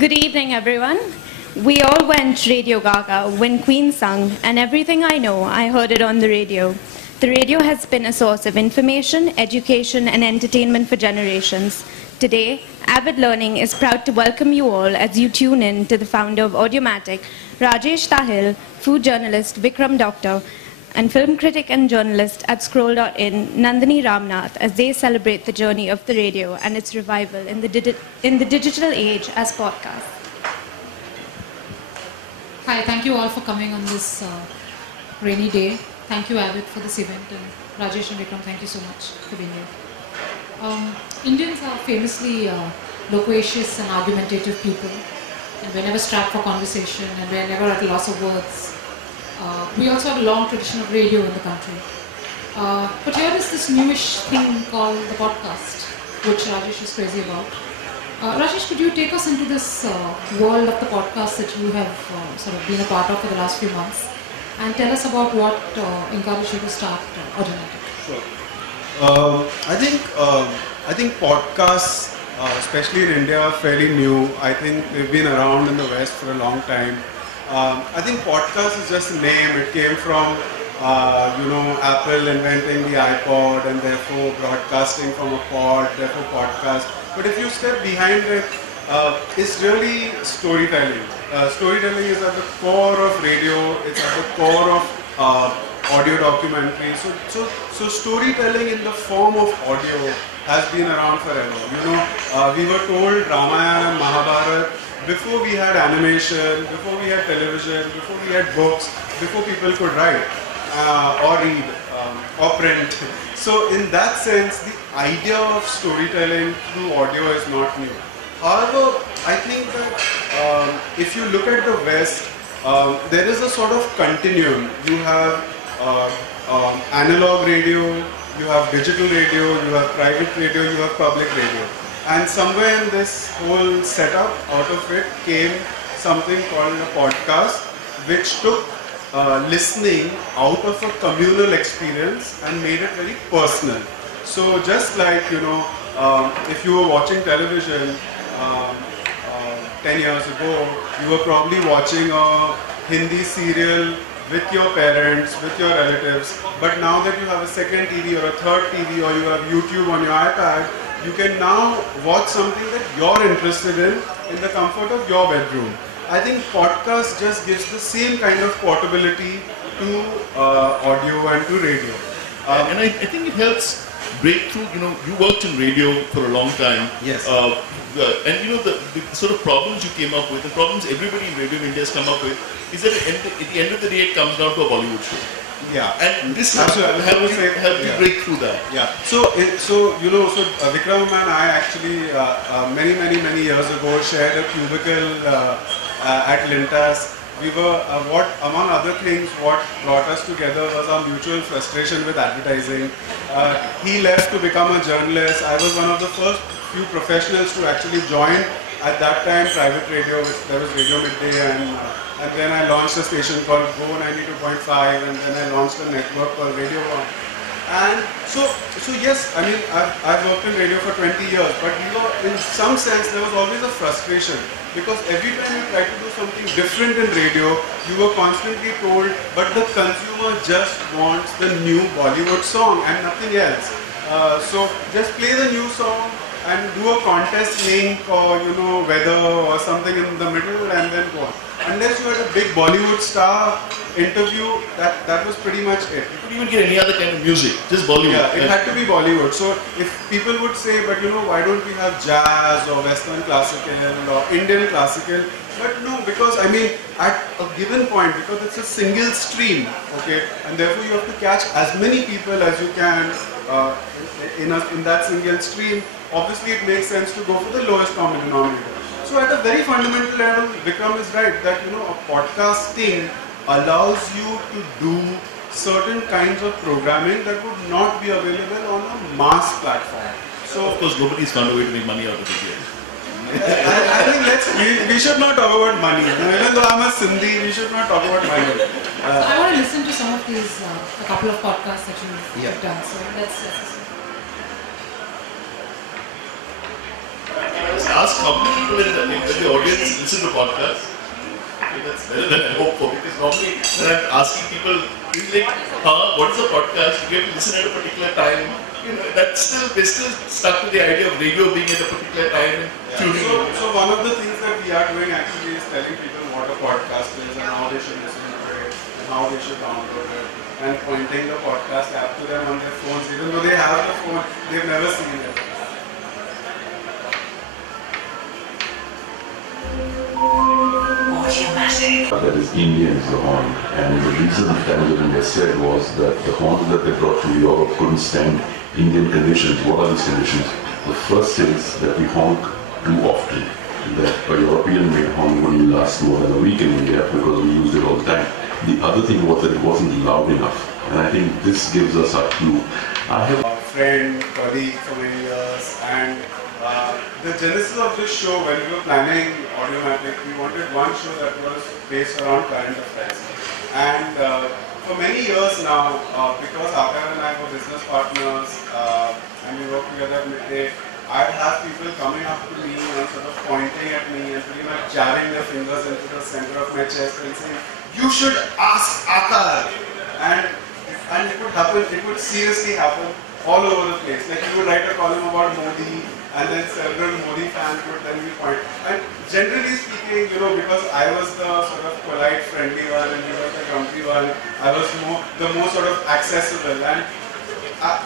Good evening, everyone. We all went Radio Gaga when Queen sung, and everything I know, I heard it on the radio. The radio has been a source of information, education, and entertainment for generations. Today, Avid Learning is proud to welcome you all as you tune in to the founder of Audiomatic, Rajesh Tahil, food journalist Vikram Doctor, and film critic and journalist at Scroll.in, Nandini Ramnath, as they celebrate the journey of the radio and its revival in the digital age as podcast. Hi, thank you all for coming on this rainy day. Thank you, Avid, for this event, and Rajesh and Vikram, thank you so much for being here. Indians are famously loquacious and argumentative people, and we're never strapped for conversation, and we're never at a loss of words. We also have a long tradition of radio in the country. But here is this newish thing called the podcast, which Rajesh is crazy about. Rajesh, could you take us into this world of the podcast that you have sort of been a part of for the last few months, and tell us about what encouraged you to start Audiomatic? Sure. I think podcasts, especially in India, are fairly new. I think they've been around in the West for a long time. I think podcast is just a name. It came from, Apple inventing the iPod and therefore broadcasting from a pod, therefore podcast. But if you step behind it, it's really storytelling. Storytelling is at the core of radio. It's at the core of audio documentary. So storytelling in the form of audio has been around forever. We were told Ramayana and Mahabharata before we had animation, before we had television, before we had books, before people could write or read or print. So in that sense, the idea of storytelling through audio is not new. However, I think that if you look at the West, there is a sort of continuum. You have analog radio, you have digital radio, you have private radio, you have public radio. And somewhere in this whole setup, out of it came something called a podcast, which took listening out of a communal experience and made it very personal. So just like, if you were watching television 10 years ago, you were probably watching a Hindi serial with your parents, with your relatives. But now that you have a second TV or a third TV, or you have YouTube on your iPad, you can now watch something that you're interested in the comfort of your bedroom. I think podcast just gives the same kind of portability to audio and to radio. And I think it helps break through. You worked in radio for a long time. Yes. The sort of problems you came up with, the problems everybody in Radio India has come up with, is that at the end of the day it comes down to a Bollywood show. Yeah, and this helped you break through that. Yeah. So Vikram and I actually many years ago shared a cubicle at Lintas. We were what among other things, what brought us together was our mutual frustration with advertising. He left to become a journalist. I was one of the first few professionals to actually join at that time private radio. There was Radio Midday, and then I launched a station called Go 92.5, and then I launched a network called Radio 1. And so yes, I mean, I've worked in radio for 20 years, but in some sense there was always a frustration, because every time you try to do something different in radio, you were constantly told, but the consumer just wants the new Bollywood song and nothing else. So just play the new song and do a contest link or weather or something in the middle, and then go on. Unless you had a big Bollywood star interview, that was pretty much it. You couldn't even get any other kind of music, just Bollywood. Yeah, it had to be Bollywood. So if people would say, but why don't we have jazz or Western classical or Indian classical? But no, because I mean, at a given point, because it's a single stream, okay, and therefore you have to catch as many people as you can in that single stream. Obviously, it makes sense to go for the lowest common denominator. So at a very fundamental level, Vikram is right that a podcasting allows you to do certain kinds of programming that would not be available on a mass platform. So of course, nobody's found a way to make money out of it yet. I think we should not talk about money. Even though I'm a Sindhi, we should not talk about money. So I want to listen to some of these, a couple of podcasts that you've done. So let's ask how many people in the audience listen to podcasts? Okay, that's better than I hope for, because normally when I'm asking people, it's like, what is a podcast? You have to listen at a particular time. You know, we're still stuck with the idea of radio being at a particular time and tuning in. So one of the things that we are doing actually is telling people what a podcast is and how they should listen to it and how they should download it, and pointing the podcast app to them on their phones, even though they have the phone, they've never seen it. That is Indians, the horn. And the reason Tamil India said was that the horns that they brought from Europe couldn't stand Indian conditions. What are these conditions? The first is that we honk too often. That a European-made horn wouldn't last more than a week in India because we used it all the time. The other thing was that it wasn't loud enough. And I think this gives us a clue. I have A friend, colleague for many years, and the genesis of this show, when we were planning Audiomatic, we wanted one show that was based around current affairs. And for many years now, because Akar and I were business partners and we worked together midday, I'd have people coming up to me and sort of pointing at me and pretty much jabbing their fingers into the center of my chest and saying, "You should ask Akar." And it would happen, it would seriously happen all over the place. Like you would write a column about Modi, and then several Modi fans would then be point. And generally speaking, you know, because I was the sort of polite, friendly one, and he was the grumpy one, I was the more sort of accessible. And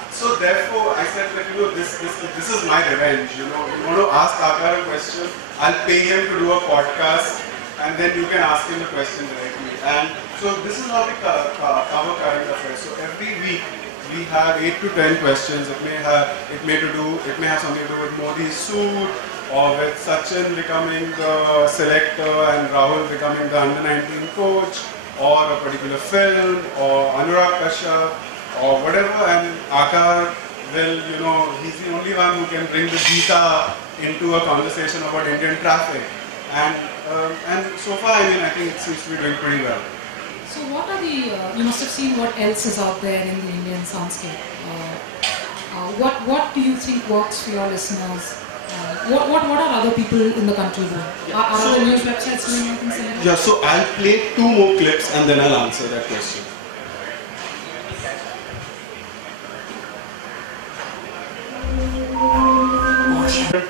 so therefore, I said that, you know, this is my revenge. You know, you want to ask Akar a question, I'll pay him to do a podcast, and then you can ask him the question directly. And so this is how we cover current affairs. So every week we have 8 to 10 questions. It may have something to do with Modi's suit, or with Sachin becoming the selector and Rahul becoming the under-19 coach, or a particular film, or Anurag Kashyap, or whatever. And Akar will, you know, he's the only one who can bring the Gita into a conversation about Indian traffic. And so far, I mean, I think it seems to be doing pretty well. So what are the, you must have seen what else is out there in the Indian soundscape. What do you think works for your listeners? What are other people in the country doing? Are other news websites doing anything similar? Yeah, so I'll play 2 more clips and then I'll answer that question.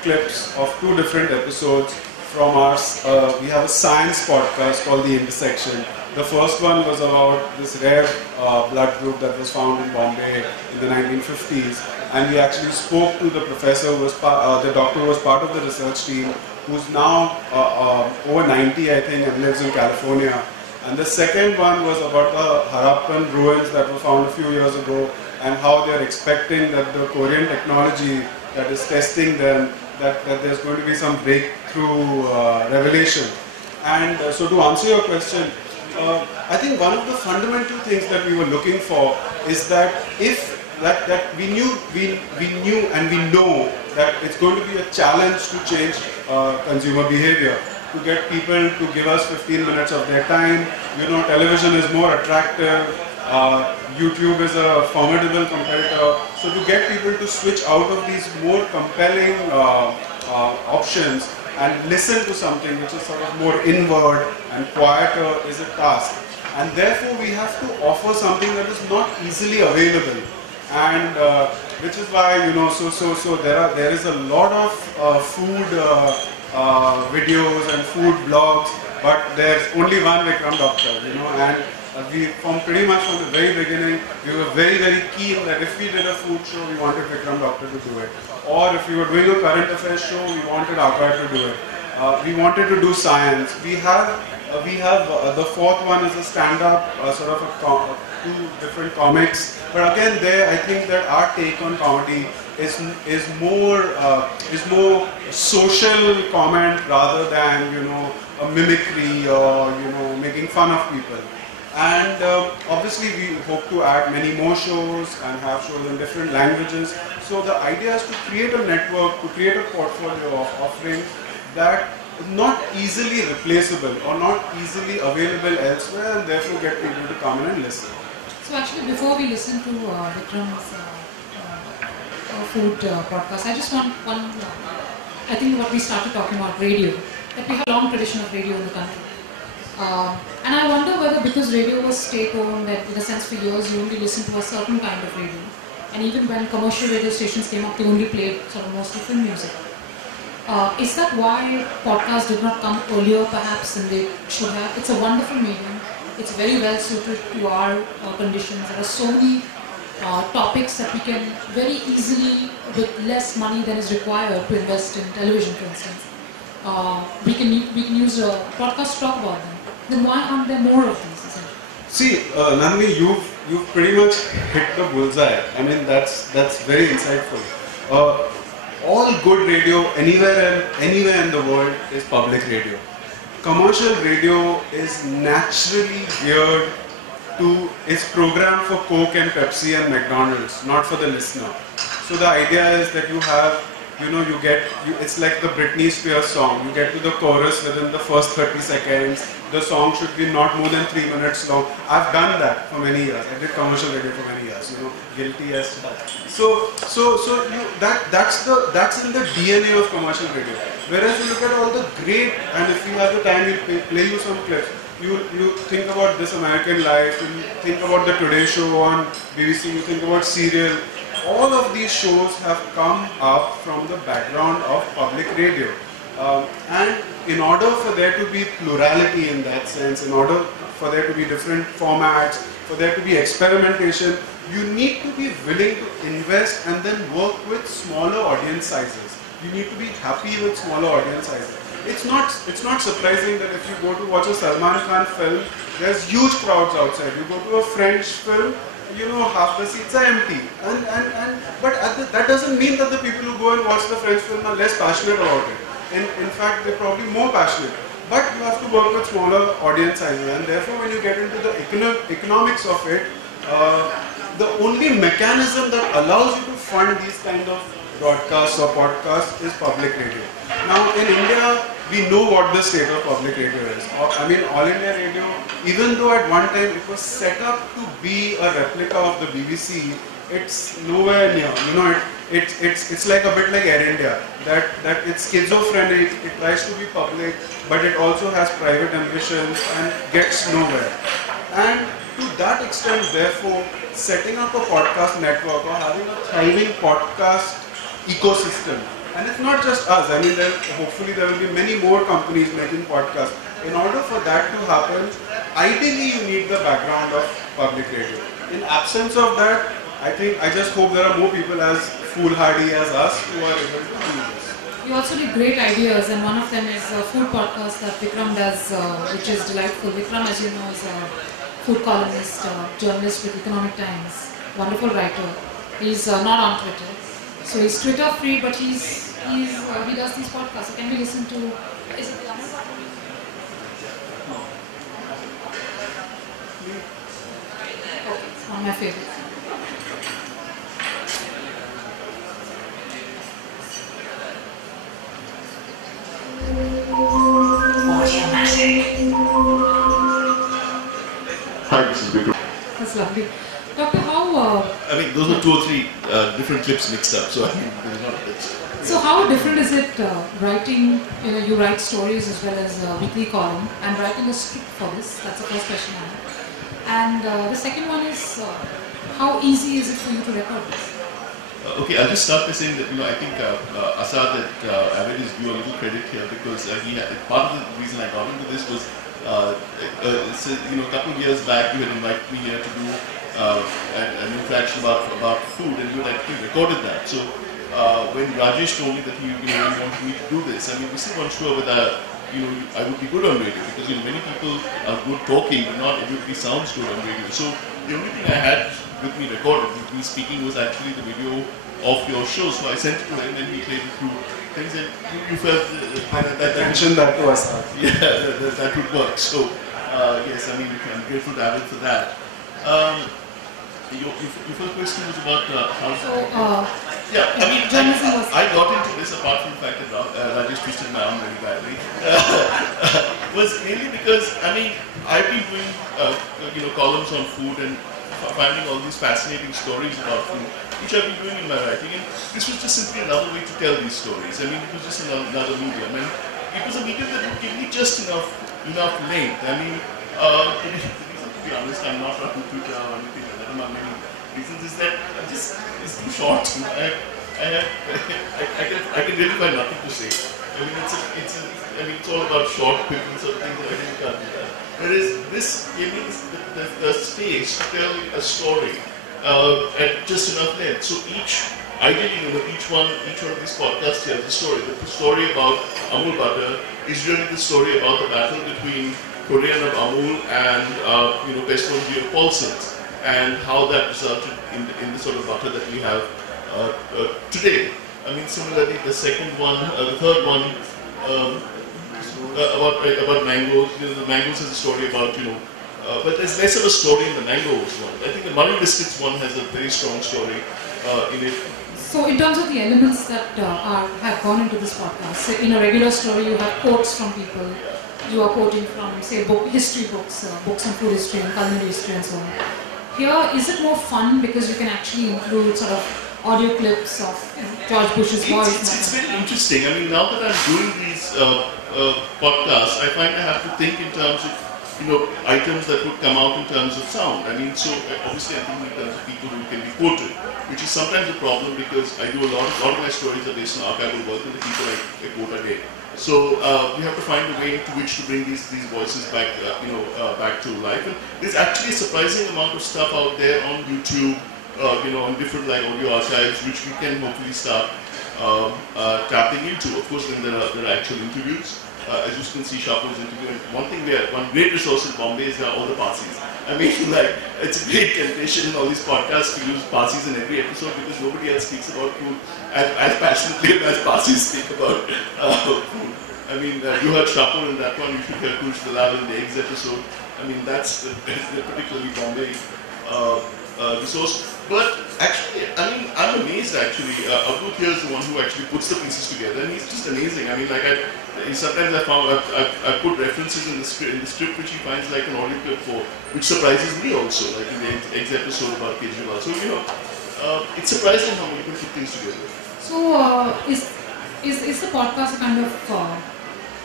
Clips of 2 different episodes from our, we have a science podcast called The Intersection. The first one was about this rare blood group that was found in Bombay in the 1950s, and we actually spoke to the professor who was the doctor who was part of the research team, who's now over 90, I think, and lives in California. And the second one was about the Harappan ruins that were found a few years ago, and how they're expecting that the Korean technology that is testing them, that there's going to be some breakthrough revelation. And so to answer your question, I think one of the fundamental things that we were looking for is that if we knew and we know that it's going to be a challenge to change consumer behavior, to get people to give us 15 minutes of their time. You know, television is more attractive. YouTube is a formidable competitor. So to get people to switch out of these more compelling options and listen to something which is sort of more inward and quieter is a task. And therefore we have to offer something that is not easily available. And which is why, you know, so there is a lot of food videos and food blogs, but there's only one Vikram Doctor, you know, and we, from pretty much from the very beginning, we were very, very keen that if we did a food show, we wanted Vikram Doctor to do it. Or if we were doing a current affairs show, we wanted Akar to do it. We wanted to do science. We have the fourth one is a stand-up, sort of 2 different comics. But again, there I think that our take on comedy is more social comment rather than, you know, a mimicry or, you know, making fun of people. And obviously we hope to add many more shows and have shows in different languages. So the idea is to create a network, to create a portfolio of offerings that is not easily replaceable or not easily available elsewhere, and therefore get people to come in and listen. So actually, before we listen to Vikram's food podcast, I just want I think what we started talking about radio, that we have a long tradition of radio in the country. And I wonder whether because radio was state-owned, that in a sense for years you only listened to a certain kind of radio. And even when commercial radio stations came up, they only played sort of mostly film music. Is that why podcasts did not come earlier perhaps than they should have? It's a wonderful medium. It's very well suited to our conditions. There are so many topics that we can very easily, with less money than is required to invest in television, for instance, we can use a podcast to talk about them. Then why aren't there more of these? See, Nandini, you've pretty much hit the bullseye. I mean, that's very insightful. All good radio anywhere in the world is public radio. Commercial radio is naturally geared to, it's programmed for Coke and Pepsi and McDonald's, not for the listener. So the idea is that you have, it's like the Britney Spears song. You get to the chorus within the first 30 seconds. The song should be not more than 3 minutes long. I've done that for many years. I did commercial radio for many years. Guilty as charged. That's in the DNA of commercial radio. Whereas you look at all the great, and if you have the time, we'll play you some clips. You think about This American Life, you think about the Today Show on BBC, you think about Serial. All of these shows have come up from the background of public radio. And in order for there to be plurality in that sense, in order for there to be different formats, for there to be experimentation, you need to be willing to invest and then work with smaller audience sizes. You need to be happy with smaller audience sizes. It's not surprising that if you go to watch a Salman Khan film, there's huge crowds outside. You go to a French film, half the seats are empty. But that doesn't mean that the people who go and watch the French film are less passionate about it. In fact, they're probably more passionate. But you have to work with smaller audience sizes, and therefore when you get into the economics of it, the only mechanism that allows you to fund these kind of broadcasts or podcasts is public radio. Now in India, we know what the state of public radio is. I mean, All India Radio, even though at one time it was set up to be a replica of the BBC, it's nowhere near. It's like a bit like Air India, that it's schizophrenic, it tries to be public, but it also has private ambitions and gets nowhere. And to that extent, therefore, setting up a podcast network or having a thriving podcast ecosystem, and it's not just us, I mean, hopefully there will be many more companies making podcasts. In order for that to happen, ideally you need the background of public radio. In absence of that, I just hope there are more people as foolhardy as us who are able to do this. You also need great ideas, and one of them is a food podcast that Vikram does, which is delightful. Vikram, as you know, is a food columnist, journalist with Economic Times, wonderful writer. He's not on Twitter, so he's Twitter free, but he does these podcasts. So can we listen to? Is it the other one? Okay, it's one of my favorites. Hi, this is Vikram. That's lovely. Doctor, how... I mean, those were 2 or 3 different clips mixed up, so I mean, there's not a So how different is it writing, you write stories as well as a weekly column, and writing a script for this? That's the first question I have. And the second one is, how easy is it for you to record this? Okay, I'll just start by saying that, I think Asad at Avid is due a little credit here because part of the reason I got into this was, a couple of years back you had invited me here to do an interaction about food, and you had actually recorded that. So when Rajesh told me that he wanted me to do this, I mean, we still weren't sure whether I would be good on radio because many people are good talking, but not everybody sounds good on radio. So the only thing I had with me recorded, with me speaking, was actually the video of your show. So I sent it to him, and he played it through things, and you felt that Mention that to us. yeah, that would work. So yes, I mean, I'm grateful to Avid for that. Your first question was about how. So, yeah, I mean, journalism was. I got into this apart from the fact that Rajesh twisted my arm very badly. Was mainly because, I mean, I've been doing columns on food and finding all these fascinating stories about food, which I've been doing in my writing. And this was just simply another way to tell these stories. I mean, it was just another medium. And it was a medium that would give me just enough length. I mean, to be honest, I'm not on Twitter or anything like that. Among many reasons is that it's too short. I can really find nothing to say. I mean, it's all about short, quick sort of things that I really can't do that. Whereas this gave me the space to tell a story at just enough length. So ideally, each one of these podcasts tells a story. The story about Amul butter is really the story about the battle between Korean of Amul and Pestonji of Paulson's, and how that resulted in the sort of butter that we have today. I mean, similarly, the third one about mangoes. The mangoes has a story about but there's less of a story in the mangoes one. I think the Murray biscuits one has a very strong story in it. So, in terms of the elements that have gone into this podcast, so in a regular story, you have quotes from people. You are quoting from, say, history books, books on food history and culinary history and so on. Here, is it more fun because you can actually include sort of audio clips of George Bush's voice? It's very interesting. I mean, now that I'm doing these podcasts, I find I have to think in terms of items that would come out in terms of sound. I mean, so obviously I'm thinking in terms of people who can be quoted, which is sometimes a problem because I do a lot of my stories are based on archival work with the people I quote a day. So we have to find a way to which to bring these voices back, back to life. And there's actually a surprising amount of stuff out there on YouTube, on different audio archives, which we can hopefully start tapping into. Of course, then there are actual interviews. As you can see, Shapur's interview. And one great resource in Bombay is all the Parsis. I mean, it's a great temptation in all these podcasts to use Parsis in every episode because nobody else speaks about food as passionately as Parsis speak about food. I mean, you heard Shapur in that one, you should hear Kush Dalal in the eggs episode. I mean, that's the particularly Bombay resource. But actually, I mean, I'm amazed actually. Avadhoot here is the one who actually puts the pieces together, and he's just amazing. I mean, sometimes I put references in the script which he finds like an audio clip for, which surprises me also, like in the eggs episode about Kejriwal. So it's surprising how many people put things together. So is the podcast a kind of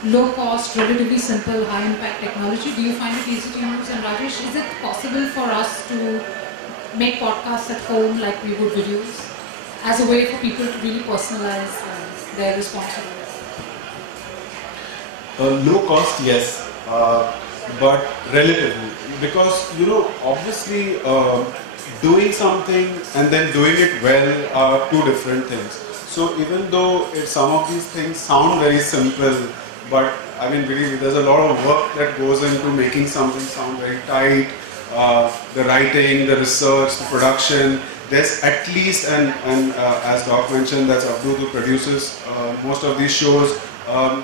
low cost, relatively simple, high impact technology? Do you find it easy to use? And Rajesh, is it possible for us to make podcasts at home like we would videos as a way for people to really personalize their response to it? Low cost, yes, but relatively, because obviously doing something and then doing it well are two different things. So even though some of these things sound very simple, but I mean, believe me, there's a lot of work that goes into making something sound very tight. The writing, the research, the production. There's at least, and as Doc mentioned, that's Avadhoot who produces most of these shows.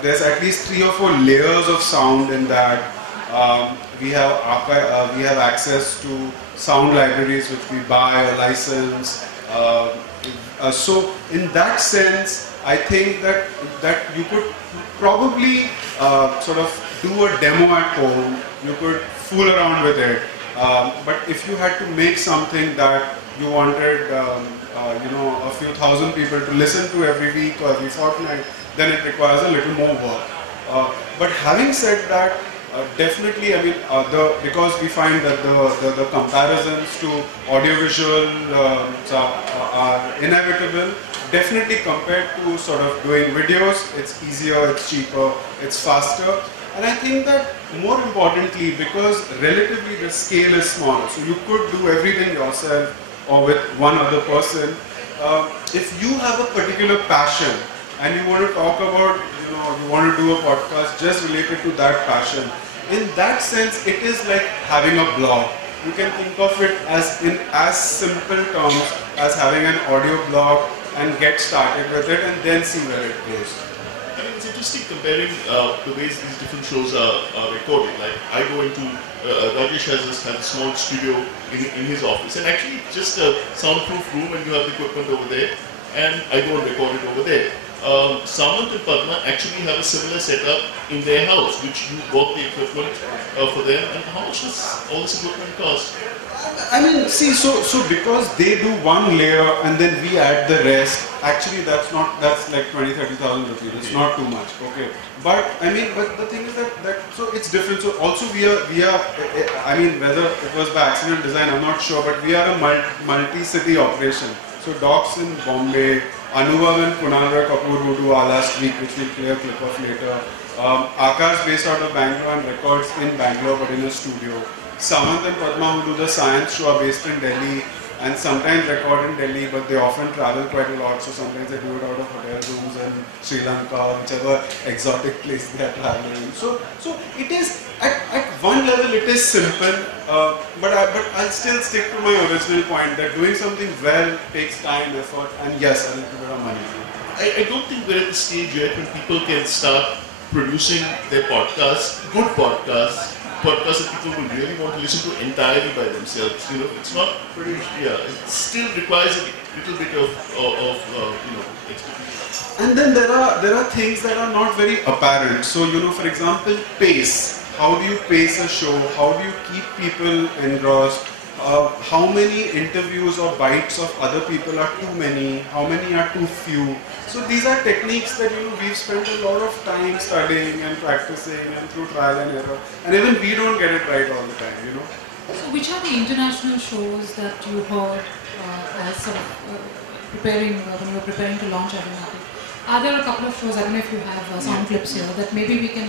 There's at least 3 or 4 layers of sound in that. We have access to sound libraries which we buy or license. So in that sense, I think that you could probably sort of do a demo at home. You could fool around with it. But if you had to make something that you wanted, a few thousand people to listen to every week or every fortnight, then it requires a little more work. But having said that, definitely, I mean, because we find that the comparisons to audiovisual are inevitable. Definitely compared to sort of doing videos, it's easier, it's cheaper, it's faster. And I think that more importantly, because relatively the scale is smaller, so you could do everything yourself or with one other person. If you have a particular passion and you want to talk about, you want to do a podcast just related to that passion, in that sense, it is like having a blog. You can think of it in as simple terms as having an audio blog and get started with it and then see where it goes. I mean, it's interesting comparing the ways these different shows are recorded. Like, I go into, Rajesh has a small studio in his office, and actually just a soundproof room, and you have the equipment over there, and I go and record it over there. Samant and Padma actually have a similar setup in their house, which you bought the equipment for them. And how much does all this equipment cost? I mean, see, so because they do one layer and then we add the rest, actually that's like 20,000-30,000 rupees. It's not too much, okay. But I mean, but the thing is that so it's different. So also we are, I mean, whether it was by accident design, I'm not sure, but we are a multi-city operation. So Docs in Bombay, Anubhav and Kunal Kapoor who do our last week, which we'll play a clip of later. Akash based out of Bangalore and records in Bangalore but in a studio. Samant and Padma who do the science show are based in Delhi and sometimes record in Delhi, but they often travel quite a lot, so sometimes they do it out of hotel rooms in Sri Lanka, whichever exotic place they are traveling. So it is, at one level it is simple, but I'll still stick to my original point that doing something well takes time, effort, and yes, a little bit of money. I don't think we're at the stage yet when people can start producing their podcasts, good podcasts that people will really want to listen to entirely by themselves. You know, it's not pretty. Yeah, it still requires a little bit of expertise. And then there are things that are not very apparent. So for example, pace. How do you pace a show? How do you keep people engrossed? How many interviews or bites of other people are too many? How many are too few? So these are techniques that we've spent a lot of time studying and practicing and through trial and error. And even we don't get it right all the time, So which are the international shows that you heard as sort of preparing, when you were preparing to launch Avenatti? Are there a couple of shows, I don't know if you have sound clips here, that maybe we can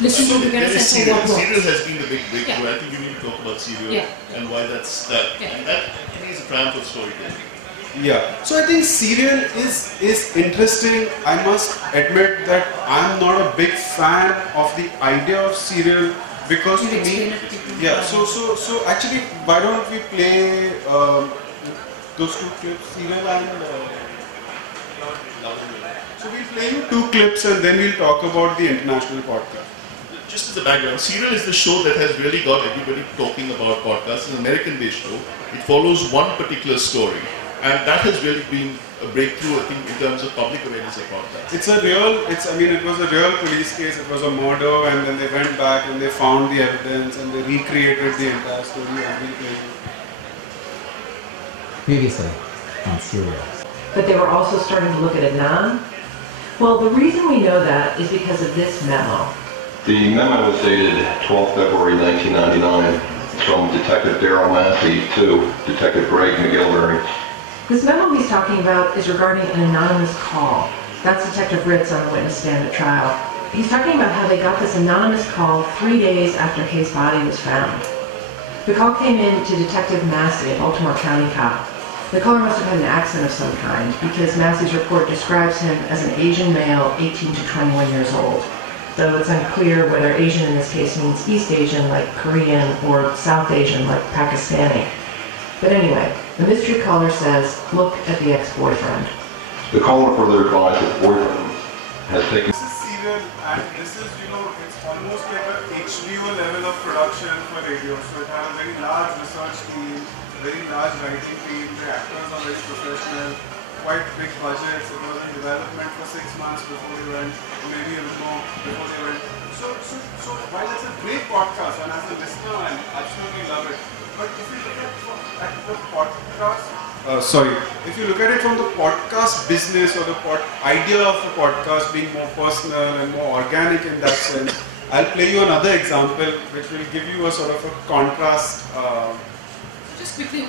listen to get a sense of what works? Serial has been the big breakthrough. I think you need to talk about Serial and why that's that. Yeah. And that to me is a triumph of storytelling. Yeah, so I think Serial is interesting. I must admit that I'm not a big fan of the idea of Serial because to me, so actually, why don't we play those two clips, Serial and so we'll play you two clips and then we'll talk about the international podcast. Just as a background, Serial is the show that has really got everybody talking about podcasts. It's an American-based show. It follows one particular story. And that has really been a breakthrough, I think, in terms of public awareness of podcasts. It was a real police case. It was a murder, and then they went back and they found the evidence and they recreated the entire story and recreated it. Previously on Serial. But they were also starting to look at Adnan. Well, the reason we know that is because of this memo. The memo was dated 12 February 1999 from Detective Daryl Massey to Detective Greg McGilvery. This memo he's talking about is regarding an anonymous call. That's Detective Ritz on the witness stand at trial. He's talking about how they got this anonymous call 3 days after Hayes' body was found. The call came in to Detective Massey, a Baltimore County cop. The caller must have had an accent of some kind because Massey's report describes him as an Asian male, 18 to 21 years old. Though it's unclear whether Asian in this case means East Asian like Korean or South Asian like Pakistani. But anyway, the mystery caller says, look at the ex-boyfriend. The caller further advised that the boyfriend has taken... This is Serial and this is, it's almost like an HBO level of production for radio. So it has a very large research team, very large writing team, the actors are very professional, quite big budgets. It was in development for 6 months before they went, maybe a little more before they went. So while it's a great podcast and as a listener I absolutely love it, but if you look at the podcast, if you look at it from the podcast business or the idea of a podcast being more personal and more organic in that sense, I'll play you another example which will give you a sort of a contrast. Just quickly,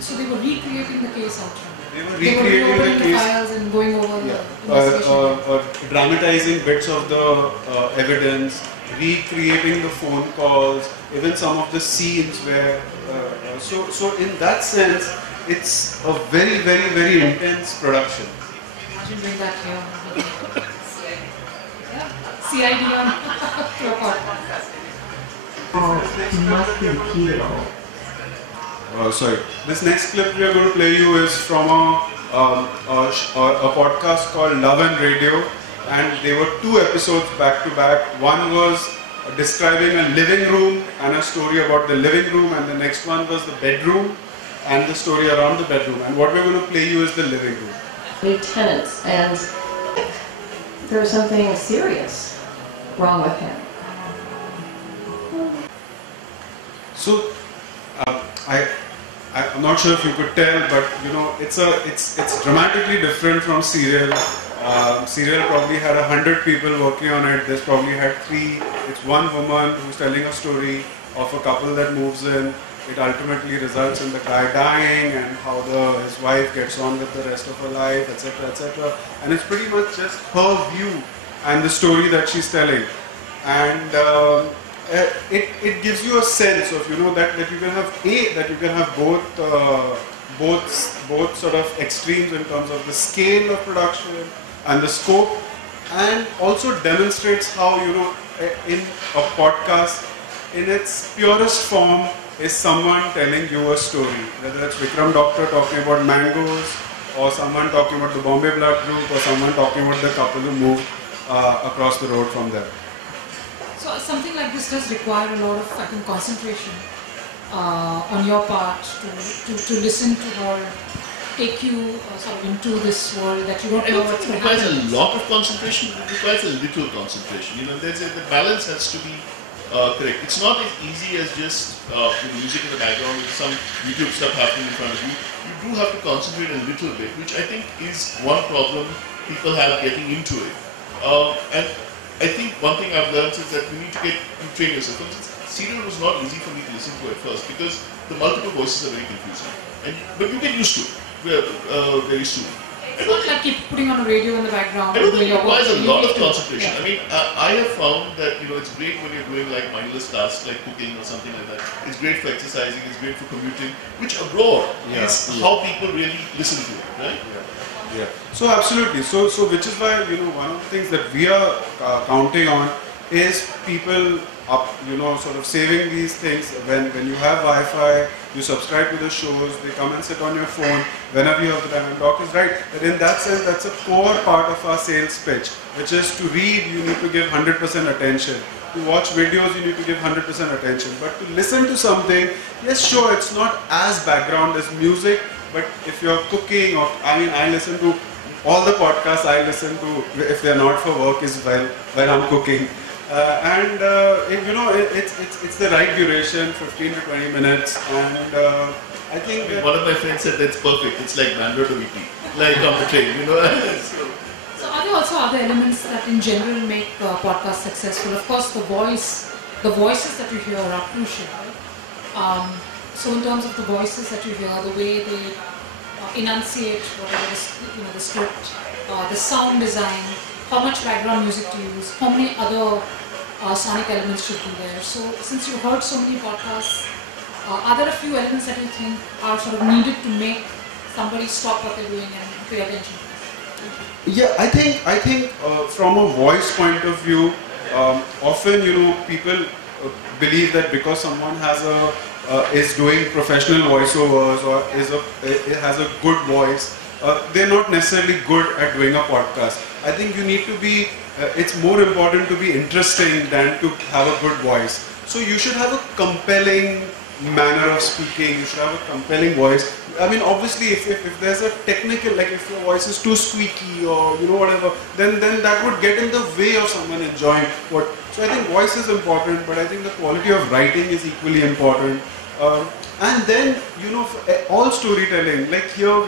so they were recreating the case outright. They were recreating the case, files and going over the investigation. Dramatizing bits of the evidence, recreating the phone calls, even some of the scenes where. So in that sense, it's a very, very, very intense production. Imagine doing that here. CID on your podcast. Oh, must be the key to This next clip we are going to play you is from a podcast called Love and Radio, and there were 2 episodes back to back. One was describing a living room and a story about the living room, and the next one was the bedroom and the story around the bedroom. And what we're going to play you is the living room. New tenants, and there was something serious wrong with him. So, I'm not sure if you could tell, but you know, it's dramatically different from Serial. Serial probably had 100 people working on it. This probably had 3. It's one woman who's telling a story of a couple that moves in. It ultimately results in the guy dying and how his wife gets on with the rest of her life, etc., etc. And it's pretty much just her view and the story that she's telling. And it gives you a sense of, you know, that you can have both sort of extremes in terms of the scale of production and the scope, and also demonstrates how, you know, in a podcast in its purest form is someone telling you a story, whether it's Vikram Doctor talking about mangoes, or someone talking about the Bombay Blood Group, or someone talking about the couple who moved across the road from there. So something like this does require a lot of, I think, concentration on your part to listen to her take you sort of into this world that you don't know what's It going to requires happen. a lot of concentration, but it requires a little concentration. You know, the balance has to be correct. It's not as easy as just music in the background with some YouTube stuff happening in front of you. You do have to concentrate a little bit, which I think is one problem people have getting into it. And I think one thing I've learned is that you need to train yourself. For instance, Serial was not easy for me to listen to at first because the multiple voices are very confusing. But you get used to it very soon. It's not like keep putting on a radio in the background. I don't think doing it your work. requires a You lot need of to- concentration. yeah. I mean, I have found that, you know, it's great when you're doing like mindless tasks like cooking or something like that. It's great for exercising, it's great for commuting, which abroad is how people really listen to it, right? Yeah. So absolutely. So which is why, you know, one of the things that we are counting on is people sort of saving these things. When you have Wi-Fi, you subscribe to the shows, they come and sit on your phone whenever you have the time. And Doc is right that in that sense, that's a core part of our sales pitch, which is to read, you need to give 100% attention. To watch videos, you need to give 100% attention. But to listen to something, yes, sure, it's not as background as music, but if you're cooking, or I listen to all the podcasts I listen to, if they're not for work, is while I'm cooking. It's the right duration, 15 to 20 minutes, and I think that One of my friends said that's perfect. It's like Bangalore to VP, like on the train, you know. So are there also other elements that in general make podcasts successful? Of course, the voices that you hear are crucial, right? So in terms of the voices that you hear, the way they enunciate whatever the script, the sound design, how much background music to use, how many other sonic elements should be there. So since you heard so many podcasts, are there a few elements that you think are sort of needed to make somebody stop what they're doing and pay attention to this? Yeah, I think from a voice point of view, often, you know, people believe that because someone is doing professional voiceovers or has a good voice, they're not necessarily good at doing a podcast. I think you need to be. It's more important to be interesting than to have a good voice. So you should have a compelling manner of speaking. You should have a compelling voice. I mean, obviously, if there's a technical, like if your voice is too squeaky or whatever, then that would get in the way of someone enjoying what. So I think voice is important, but I think the quality of writing is equally important. And then, you know, all storytelling, like here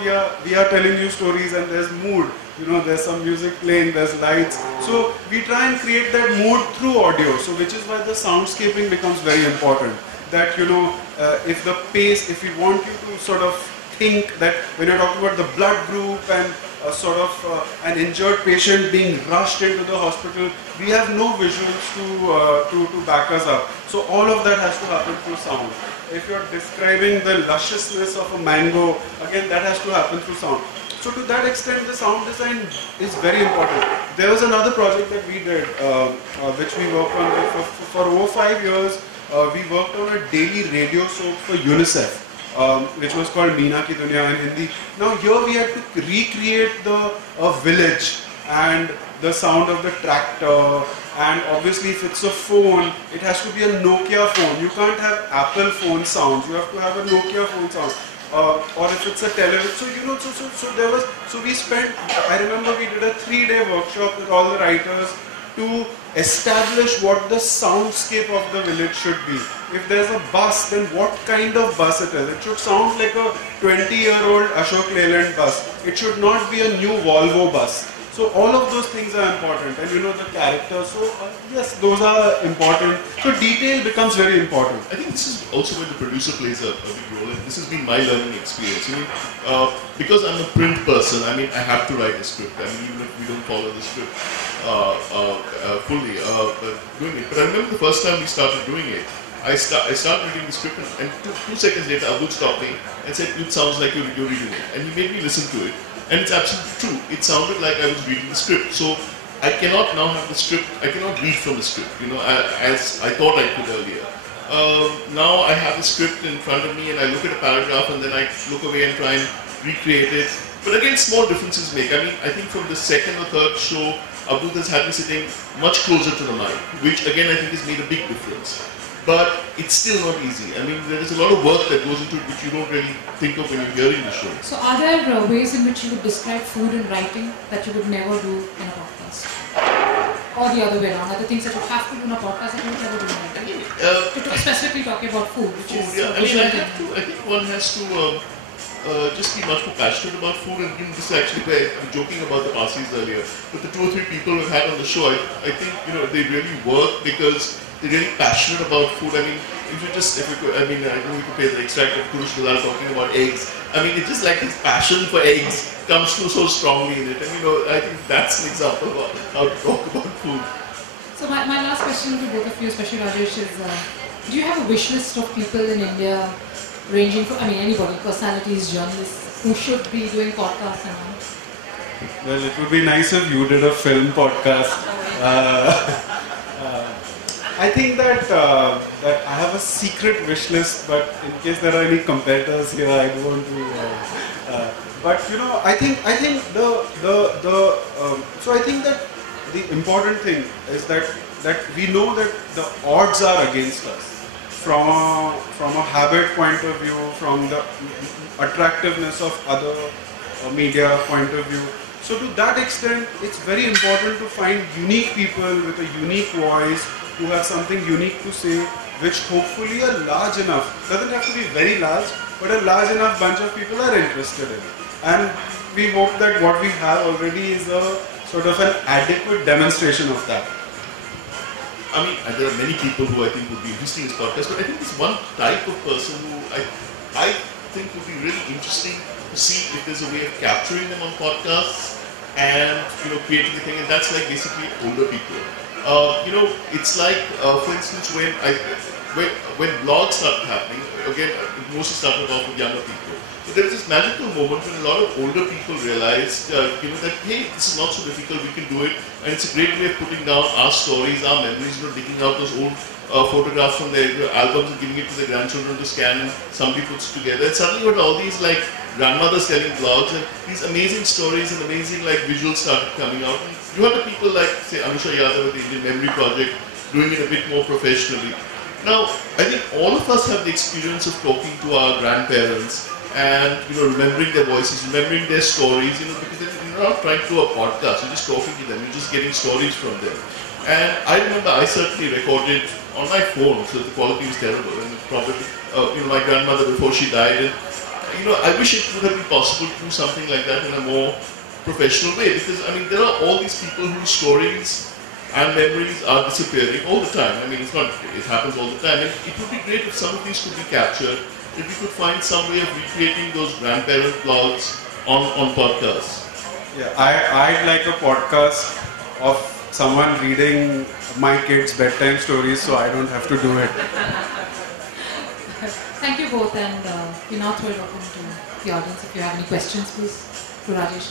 we are telling you stories and there's mood. You know, there's some music playing, there's lights. So we try and create that mood through audio. So which is why the soundscaping becomes very important. That, you know, if the pace, if we want you to sort of think that when you're talking about the blood group and an injured patient being rushed into the hospital, we have no visuals to back us up. So all of that has to happen through sound. If you're describing the lusciousness of a mango, again, that has to happen through sound. So to that extent, the sound design is very important. There was another project that we did, which we worked on for over 5 years. We worked on a daily radio soap for UNICEF, which was called Meena Ki Duniya in Hindi. Now here we had to recreate a village and the sound of the tractor, and obviously if it's a phone, it has to be a Nokia phone. You can't have Apple phone sounds, you have to have a Nokia phone sound. or if it's a television. So so we spent. I remember we did a 3-day workshop with all the writers to establish what the soundscape of the village should be. If there's a bus, then what kind of bus it is. It should sound like a 20-year-old Ashok Leyland bus. It should not be a new Volvo bus. So all of those things are important, and the characters. So yes, those are important. So detail becomes very important. I think this is also where the producer plays a big role, and this has been my learning experience. Because I'm a print person, I have to write a script. Even if we don't follow the script fully, doing it. But I remember the first time we started doing it, I started reading the script, and 2 seconds later, Abdul stopped me and said, "It sounds like you're reading it," and he made me listen to it. And it's absolutely true. It sounded like I was reading the script. So I cannot now have the script. I cannot read from the script, as I thought I could earlier. Now I have the script in front of me, and I look at a paragraph, and then I look away and try and recreate it. But again, small differences make. I think from the second or third show, Abdul has had me sitting much closer to the mic, which again I think has made a big difference. But it's still not easy. There is a lot of work that goes into it which you don't really think of when you're hearing the show. So are there ways in which you would describe food in writing that you would never do in a podcast? Or the other way around, are there things that you have to do in a podcast that you would never do in writing? Specifically talking about food, which is... I think one has to just be much more passionate about food, and this is actually where I'm joking about the Parsis earlier, but the 2 or 3 people we've had on the show, I think they really work because they're really passionate about food. I don't know if you play the extract of Kurush Dalal talking about eggs. It's just like his passion for eggs comes through so strongly in it. And I think that's an example of how to talk about food. So my last question to both of you, especially Rajesh, is do you have a wish list of people in India ranging from, anybody, personalities, journalists, who should be doing podcasts and all? Well, it would be nice if you did a film podcast. I think that I have a secret wish list, but in case there are any competitors here, I don't want to. But I think so I think that the important thing is that we know that the odds are against us from a habit point of view, from the attractiveness of other media point of view. So to that extent, it's very important to find unique people with a unique voice, who have something unique to say, which hopefully a large enough, doesn't have to be very large, but a large enough bunch of people are interested in. And we hope that what we have already is a sort of an adequate demonstration of that. There are many people who I think would be interesting in this podcast, but I think there's one type of person who I think would be really interesting to see if there's a way of capturing them on podcasts and creating the thing, and that's like basically older people. It's like, for instance, when blogs started happening, again, it mostly started off with younger people. So there was this magical moment when a lot of older people realized, that hey, this is not so difficult, we can do it, and it's a great way of putting down our stories, our memories, digging out those old photographs from their albums and giving it to their grandchildren to scan, and somebody puts together. And suddenly you had all these grandmothers telling blogs, and these amazing stories and amazing visuals started coming out. And you had the people like, say, Anusha Yadav with the Indian Memory Project doing it a bit more professionally. Now, I think all of us have the experience of talking to our grandparents and remembering their voices, remembering their stories, because you're not trying to do a podcast, you're just talking to them, you're just getting stories from them. And I remember I certainly recorded on my phone, so the quality was terrible, and probably, my grandmother before she died, and I wish it would have been possible to do something like that in a more professional way, because there are all these people whose stories and memories are disappearing all the time. It happens all the time, and it would be great if some of these could be captured, if we could find some way of recreating those grandparent blogs on podcasts. Yeah, I'd like a podcast of someone reading my kids' bedtime stories, so I don't have to do it. Thank you both, and we now throw it open to the audience. If you have any questions, please, to Rajesh.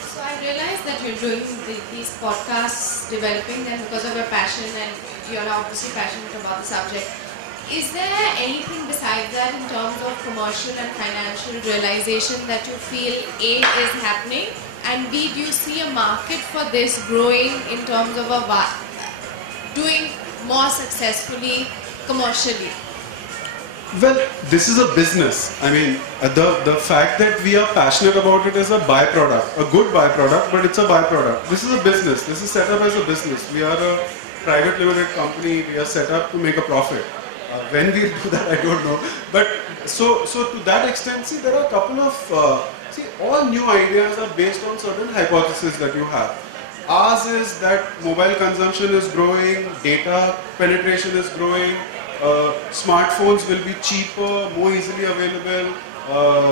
So I realized that you're doing these podcasts, developing them because of your passion, and you're obviously passionate about the subject. is there anything besides that in terms of commercial and financial realization that you feel A is happening, and B, do you see a market for this growing in terms of doing more successfully commercially? Well, this is a business. I mean, the fact that we are passionate about it is a byproduct, a good byproduct, but it's a byproduct. This is a business. This is set up as a business. We are a private limited company. We are set up to make a profit. When we do that, I don't know. But so to that extent, see, there are a couple of, all new ideas are based on certain hypotheses that you have. Ours is that mobile consumption is growing, data penetration is growing, smartphones will be cheaper, more easily available.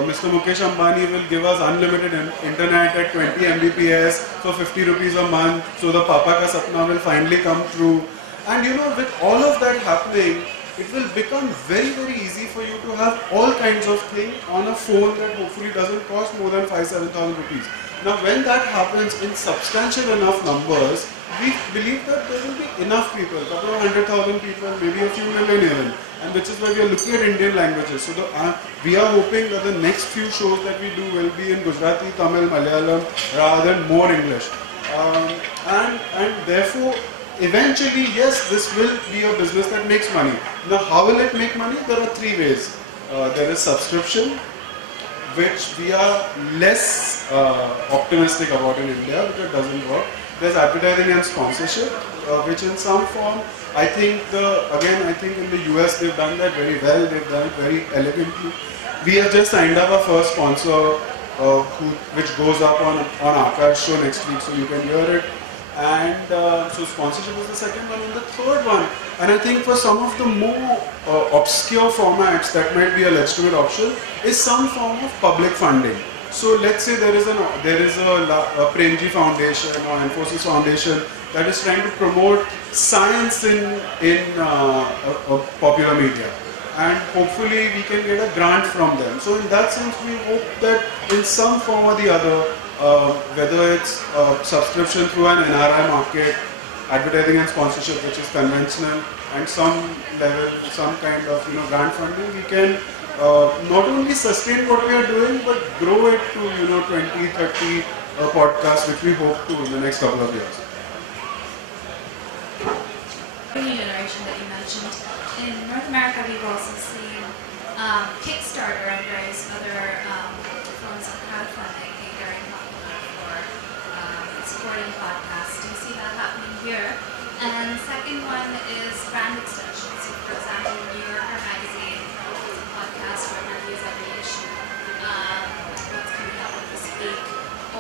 Mr. Mukesh Ambani will give us unlimited internet at 20 Mbps for 50 rupees a month. So the Papa Ka Sapna will finally come true. And you know, with all of that happening, it will become very, very easy for you to have all kinds of things on a phone that hopefully doesn't cost more than 5,000-7,000 rupees. Now, when that happens in substantial enough numbers, we believe that there will be enough people, a couple of 100,000 people, maybe a few million even, and which is why we are looking at Indian languages. So we are hoping that the next few shows that we do will be in Gujarati, Tamil, Malayalam, rather than more English. And therefore, eventually, yes, this will be a business that makes money. Now, how will it make money? There are three ways. There is subscription, which we are less optimistic about in India because it doesn't work. There's advertising and sponsorship, which in some form, I think in the US they've done that very well, they've done it very elegantly. We have just signed up our first sponsor, which goes up on Akash show next week, so you can hear it. And so sponsorship is the second one. And the third one, and I think for some of the more obscure formats that might be a legitimate option, is some form of public funding. So let's say there is a Premji Foundation or Infosys Foundation that is trying to promote science in popular media, and hopefully we can get a grant from them. So in that sense, we hope that in some form or the other, whether it's subscription through an NRI market, advertising and sponsorship, which is conventional, and some level, some kind of grant funding, we can not only sustain what we are doing, but grow it to 20, 30 podcasts, which we hope to in the next couple of years. The new generation that you mentioned, in North America we've also seen Kickstarter and various other forms of crowdfunding being very popular for supporting podcasts. Do you see that happening here? And the second one is brand extensions. So for example, New Yorker magazine is a podcast where it reviews every issue, what's coming up this week,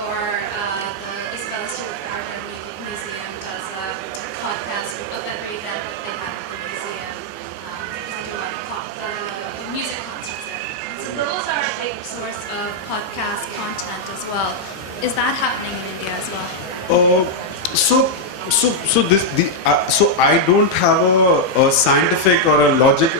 or the Isabella Stewart Gardner Museum does a podcast of every event that they have at the museum. They do like music concerts there. So those are a big source of podcast content as well. Is that happening in India as well? So I don't have a scientific or a logic.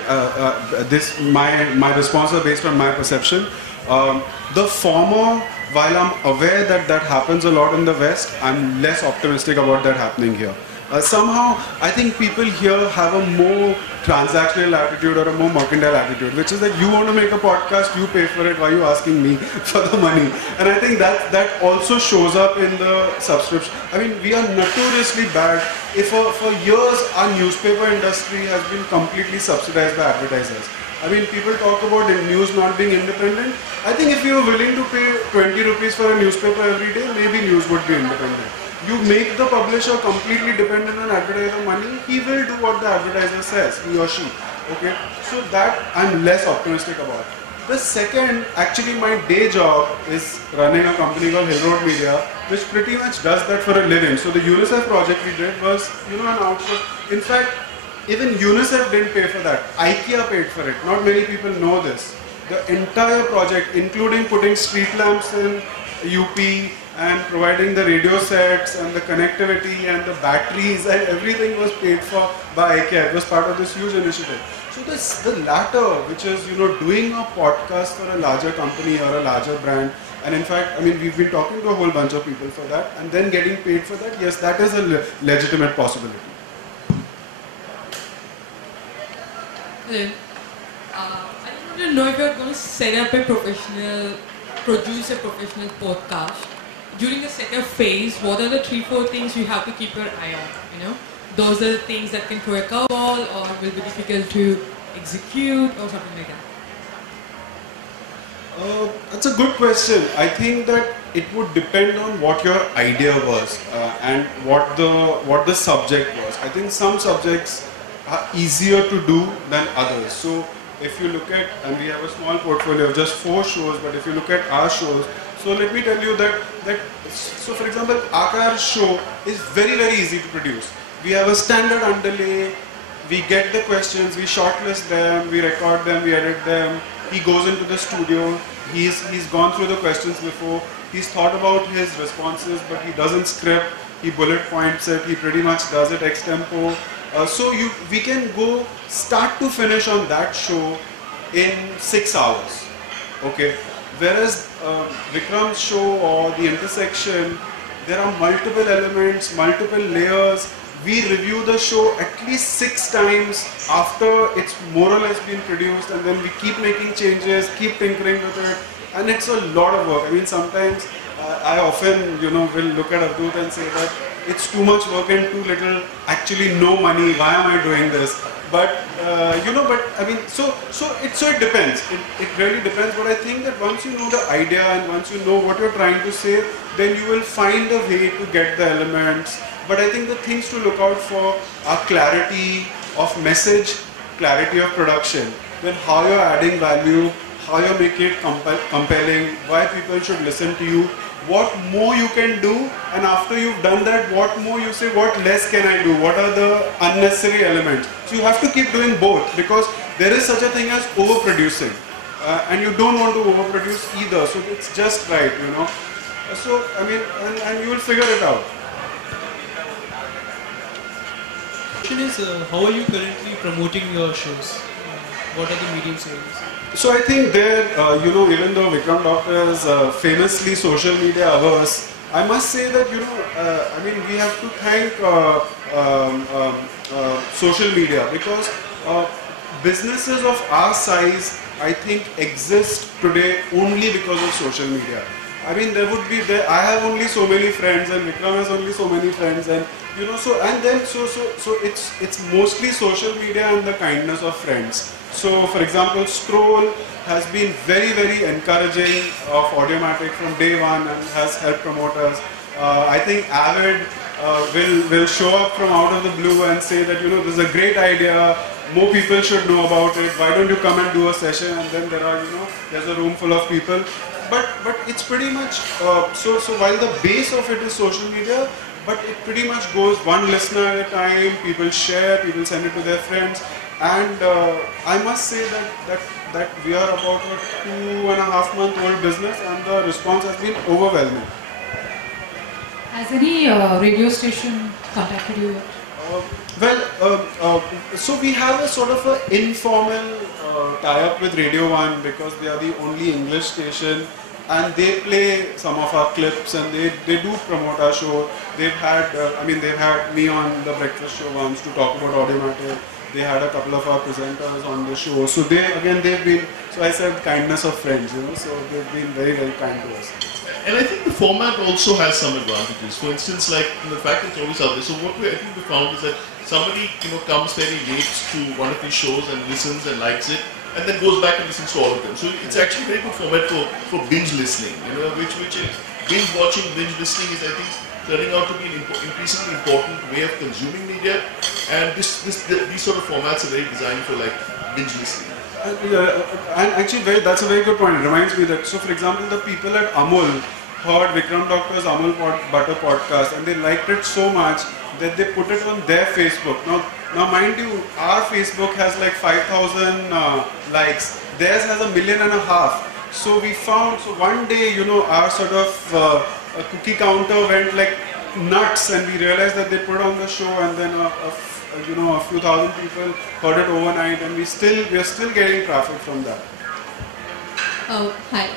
My response is based on my perception. The former, while I'm aware that that happens a lot in the West, I'm less optimistic about that happening here. Somehow, I think people here have a more transactional attitude or a more mercantile attitude, which is that you want to make a podcast, you pay for it, why are you asking me for the money? And I think that also shows up in the subscription. I mean, we are notoriously bad. If for years our newspaper industry has been completely subsidized by advertisers. I mean, people talk about the news not being independent. I think if you were willing to pay 20 rupees for a newspaper every day, maybe news would be independent. You make the publisher completely dependent on advertiser money, he will do what the advertiser says, he or she. Okay, so that I'm less optimistic about. The second, actually my day job is running a company called Hill Road Media, which pretty much does that for a living. So the UNICEF project we did was, an outsource. In fact, even UNICEF didn't pay for that. IKEA paid for it. Not many people know this. The entire project, including putting street lamps in UP and providing the radio sets and the connectivity and the batteries and everything was paid for by IKEA. It was part of this huge initiative. So the latter, which is doing a podcast for a larger company or a larger brand, and in fact, I mean, we've been talking to a whole bunch of people for that, and then getting paid for that, yes, that is a legitimate possibility. Hello. I just want to know if you're going to set up a produce a professional podcast. During the setup phase, what are the 3-4 things you have to keep your eye on? You know, those are the things that can throw a curveball or will be difficult to execute or something like that. That's a good question. I think that it would depend on what your idea was and what the subject was. I think some subjects are easier to do than others. So if you look at, and we have a small portfolio of just 4 shows, but if you look at our shows, so let me tell you so for example, Akar's show is very, very easy to produce. We have a standard underlay, we get the questions, we shortlist them, we record them, we edit them. He goes into the studio, he's gone through the questions before, he's thought about his responses, but he doesn't script, he bullet points it, he pretty much does it ex-tempo. We can go start to finish on that show in 6 hours, okay? Whereas Vikram's show or The Intersection, there are multiple elements, multiple layers. We review the show at least 6 times after it's more or less been produced, and then we keep making changes, keep tinkering with it, and it's a lot of work. I mean, sometimes I often, will look at Avadut and say that it's too much work and too little, actually no money, why am I doing this? But, I mean, so it depends. It really depends, but I think that once you know the idea and once you know what you're trying to say, then you will find a way to get the elements. But I think the things to look out for are clarity of message, clarity of production, then how you're adding value, how you make it compelling, why people should listen to you, what more you can do, and after you've done that, what more you say, what less can I do, what are the unnecessary elements. So you have to keep doing both, because there is such a thing as overproducing, and you don't want to overproduce either, so it's just right, So, I mean, and you will figure it out. Is how are you currently promoting your shows? What are the mediums you use? So I think there, even though Vikram Doctor is famously social media averse, I must say that, we have to thank social media, because businesses of our size, I think, exist today only because of social media. I mean, I have only so many friends, and Vikram has only so many friends, and so it's mostly social media and the kindness of friends. So, for example, Scroll has been very, very encouraging of Audiomatic from day one and has helped promote us. I think Avid will show up from out of the blue and say that, this is a great idea, more people should know about it, why don't you come and do a session, and then there's a room full of people. But it's pretty much, so while the base of it is social media, but it pretty much goes one listener at a time, people share, people send it to their friends, and I must say that we are about a 2.5-month-old business, and the response has been overwhelming. Has any radio station contacted you yet? So we have a sort of an informal tie-up with Radio 1, because they are the only English station, and they play some of our clips, and they do promote our show. They've had me on the breakfast show once to talk about Audiomatic. They had a couple of our presenters on the show. So they've been, so I said kindness of friends, so they've been very, very kind to us. And I think the format also has some advantages. For instance, like the fact that it's always out there. So what I think we found is that somebody comes very late to one of these shows and listens and likes it, and then goes back and listens to all of them. So it's actually a very good format for binge listening. Which binge watching, binge listening is, I think, turning out to be an increasingly important way of consuming media. And these sort of formats are very designed for binge listening. And actually, that's a very good point. It reminds me that, so for example, the people at Amul heard Vikram Doctor's Amul Butter podcast, and they liked it so much that they put it on their Facebook. Now mind you, our Facebook has 5,000 likes. Theirs has 1.5 million. So we found, one day, our sort of cookie counter went nuts, and we realized that they put on the show, and then a few thousand people heard it overnight, and we are still getting traffic from that. Hi.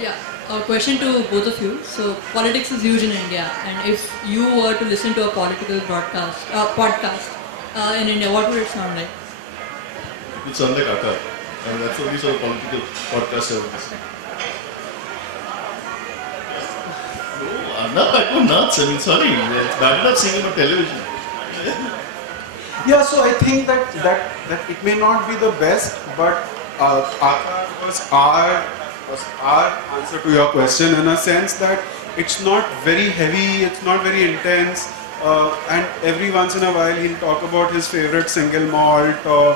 Yeah. A question to both of you. So politics is huge in India, and if you were to listen to a political podcast in India, what would it sound like? It's unlike Akka. And that's the only sort of political podcast ever listened. No, I go nuts. I mean, sorry. It's bad enough seeing him on television. Yeah, so I think that it may not be the best, but Akka was our answer to your question in a sense that it's not very heavy, it's not very intense, and every once in a while he'll talk about his favorite single malt or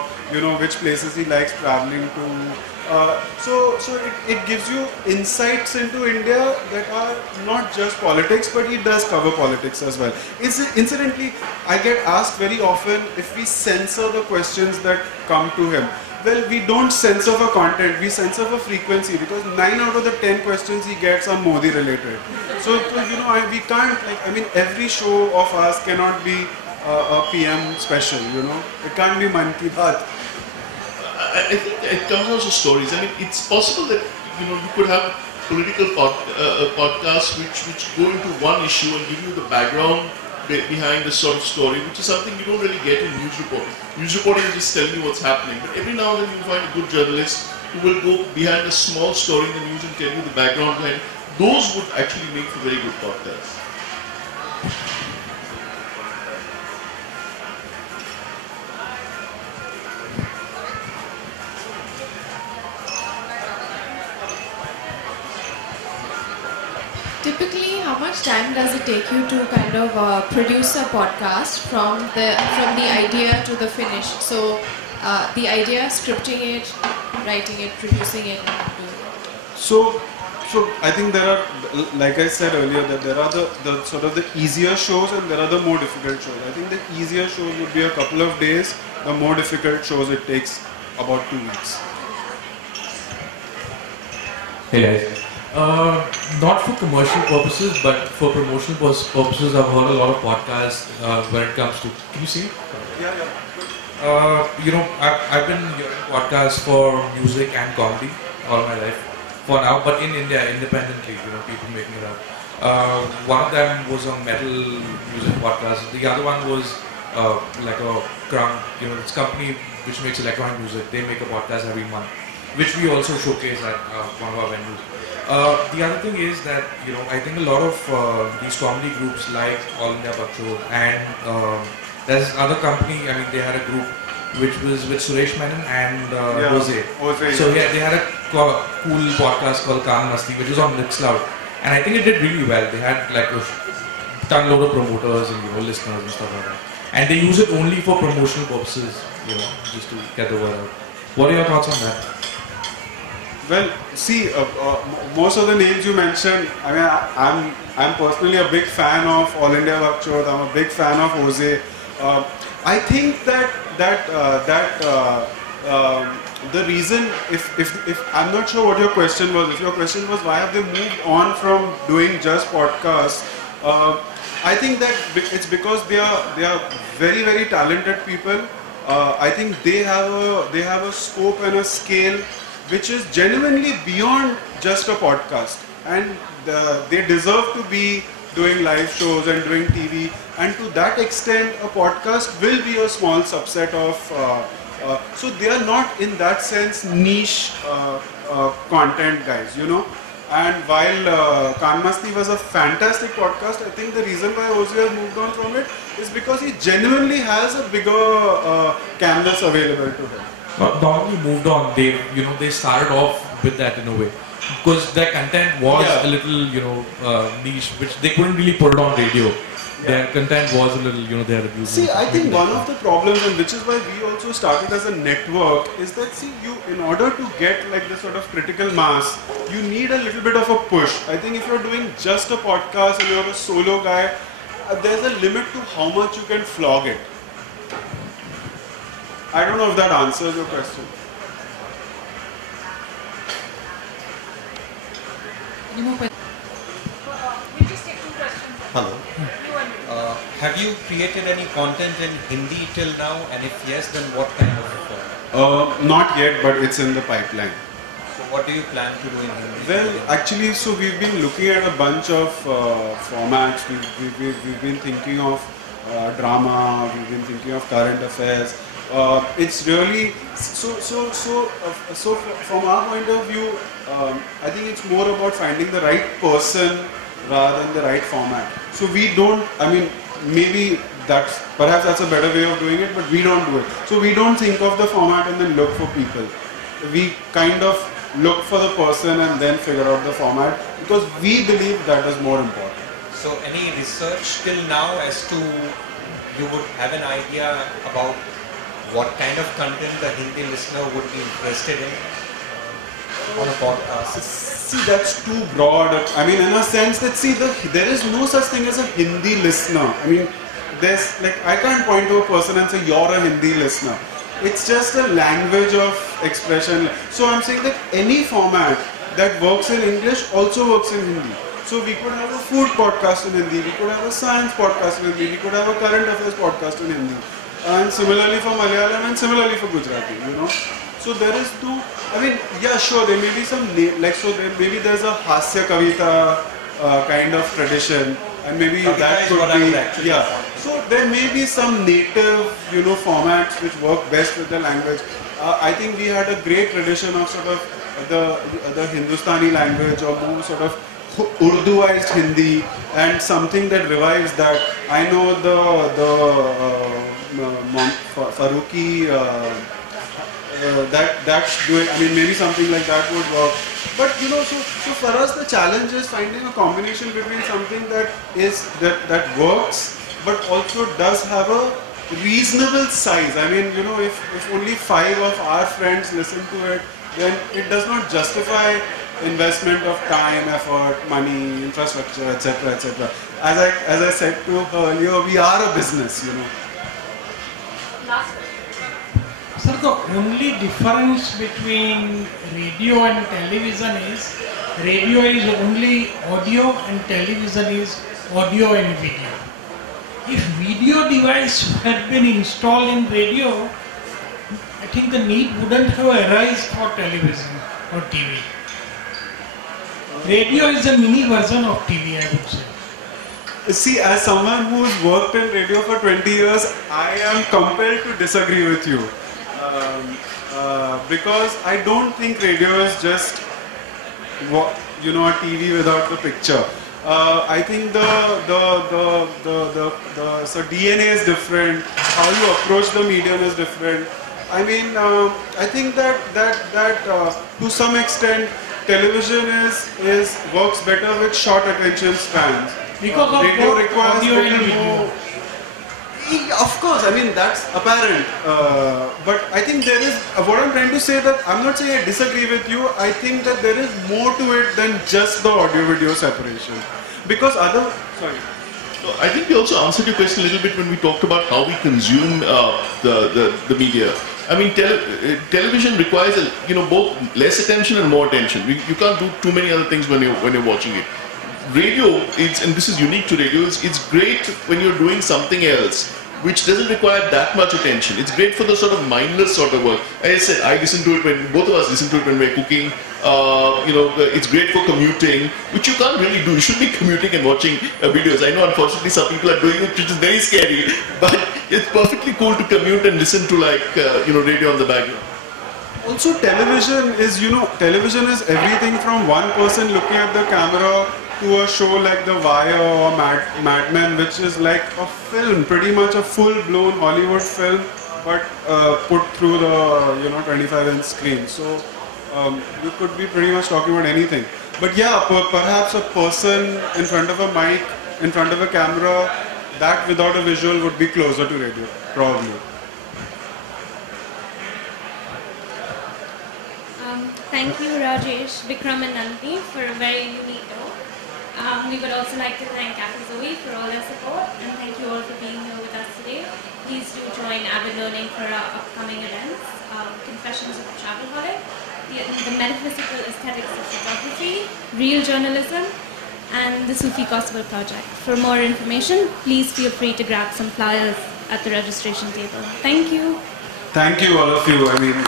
which places he likes traveling to. So it gives you insights into India that are not just politics, but he does cover politics as well. Incidentally, I get asked very often if we censor the questions that come to him. Well, we don't censor for content, we censor for frequency, because 9 out of the 10 questions he gets are Modi related. So we can't, every show of ours cannot be a PM special, It can't be Man Ki Baat. I think it comes out of stories. I mean, it's possible that you could have political podcasts which go into one issue and give you the background behind the sort of story, which is something you don't really get in news reporting. News reporting is just telling you what's happening. But every now and then you find a good journalist who will go behind a small story in the news and tell you the background behind. Those would actually make for very good podcasts. Typically, how much time does it take you to kind of produce a podcast from the idea to the finish? So, the idea, scripting it, writing it, producing it, and doing it. So I think there are, like I said earlier, that there are the sort of the easier shows and there are the more difficult shows. I think the easier shows would be a couple of days. The more difficult shows, it takes about 2 weeks. Hey guys. Not for commercial purposes, but for promotional purposes, I've heard a lot of podcasts when it comes to. Can you see? Yeah. I've been hearing podcasts for music and comedy all my life for now, but in India, independently, people making it up. One of them was a metal music podcast. The other one was like a Krung, this company which makes electronic music. They make a podcast every month, which we also showcase at one of our venues. The other thing is that, I think a lot of these comedy groups like All India Bakchod and there's another company, they had a group which was with Suresh Menon and Jose. So yeah, they had a cool podcast called Kaan Masti, which was on Mixcloud. And I think it did really well. They had like a ton load of promoters and listeners and stuff like that. And they use it only for promotional purposes, just to get the word out. What are your thoughts on that? Well, see, most of the names you mentioned, I'm personally a big fan of All India Bakchod. I'm a big fan of Jose. I think that the reason, if I'm not sure what your question was. If your question was why have they moved on from doing just podcasts, I think that it's because they are very, very talented people. I think they have a scope and a scale which is genuinely beyond just a podcast, and they deserve to be doing live shows and doing TV, and to that extent a podcast will be a small subset of so they are not in that sense niche content guys, and while Kaan Masti was a fantastic podcast, I think the reason why Jose has moved on from it is because he genuinely has a bigger canvas available to him. Not only moved on, they started off with that in a way, because their content was a little, niche, which they couldn't really put it on radio. Yeah. Their content was a little, they had abused. See, I think one of the problems, and which is why we also started as a network, is that in order to get like the sort of critical mass, you need a little bit of a push. I think if you're doing just a podcast and you're a solo guy, there's a limit to how much you can flog it. I don't know if that answers your question. Any more questions? We'll just take 2 questions. Hello. Have you created any content in Hindi till now? And if yes, then what kind of format? Not yet, but it's in the pipeline. So what do you plan to do in Hindi? Well, actually, so we've been looking at a bunch of formats. We've been thinking of drama, we've been thinking of current affairs. It's really so from our point of view, I think it's more about finding the right person rather than the right format. So we don't, I mean, maybe perhaps that's a better way of doing it, but we don't do it. So we don't think of the format and then look for people. We kind of look for the person and then figure out the format, because we believe that is more important. So any research till now as to you would have an idea about what kind of content the Hindi listener would be interested in on a podcast? See, that's too broad. I mean, in a sense that, see, there is no such thing as a Hindi listener. I mean, there's like, I can't point to a person and say, you're a Hindi listener. It's just a language of expression. So I'm saying that any format that works in English also works in Hindi. So we could have a food podcast in Hindi, we could have a science podcast in Hindi, we could have a current affairs podcast in Hindi. And similarly for Malayalam and similarly for Gujarati, you know. So there is no, I mean, yeah, sure, there may be some, like, so maybe there's a Hasya Kavita kind of tradition, and maybe Kavita that could be, yeah. So there may be some native, you know, formats which work best with the language. I think we had a great tradition of sort of the Hindustani language, or more sort of Urduized Hindi, and something that revives that. I know the Farooqi, that's doing, I mean, maybe something like that would work. But you know, so for us the challenge is finding a combination between something that works, but also does have a reasonable size. I mean, you know, if only 5 of our friends listen to it, then it does not justify investment of time, effort, money, infrastructure, etc., etc. As I said to her earlier, we are a business, you know. Sir, the only difference between radio and television is radio is only audio and television is audio and video. If video device had been installed in radio, I think the need wouldn't have arisen for television or TV. Radio is a mini version of TV, I would say. See, as someone who's worked in radio for 20 years, I am compelled to disagree with you. Because I don't think radio is just, you know, a TV without the picture. I think so DNA is different. How you approach the medium is different. I mean, I think that to some extent, television works better with short attention spans. Because of radio requires audio and little video. more. Of course, I mean, that's apparent. But I think there is, what I'm trying to say, that I'm not saying I disagree with you. I think that there is more to it than just the audio-video separation. Because sorry. So I think we also answered your question a little bit when we talked about how we consume the media. I mean, television requires both less attention and more attention. You can't do too many other things when you're watching it. Radio, and this is unique to radio, it's great when you're doing something else which doesn't require that much attention. It's great for the sort of mindless sort of work. As I said, I listen to it when both of us listen to it when we're cooking. It's great for commuting, which you can't really do. You should be commuting and watching videos. I know, unfortunately, some people are doing it, which is very scary. But it's perfectly cool to commute and listen to radio on the background. Also, television is everything from one person looking at the camera to a show like The Wire or Mad Men, which is like a film, pretty much a full-blown Hollywood film, but put through the 25-inch screen. So you could be pretty much talking about anything. But yeah, perhaps a person in front of a mic, in front of a camera, that without a visual would be closer to radio, probably. Thank you, Rajesh, Vikram and Nandini, for a very unique talk. We would also like to thank Cafe Zoe for all their support, and thank you all for being here with us today. Please do join Avid Learning for our upcoming events, Confessions of a Travelholic, the Metaphysical Aesthetics of Photography, Real Journalism, and the Sufi Gospel Project. For more information, please feel free to grab some flyers at the registration table. Thank you. Thank you, all of you. I mean,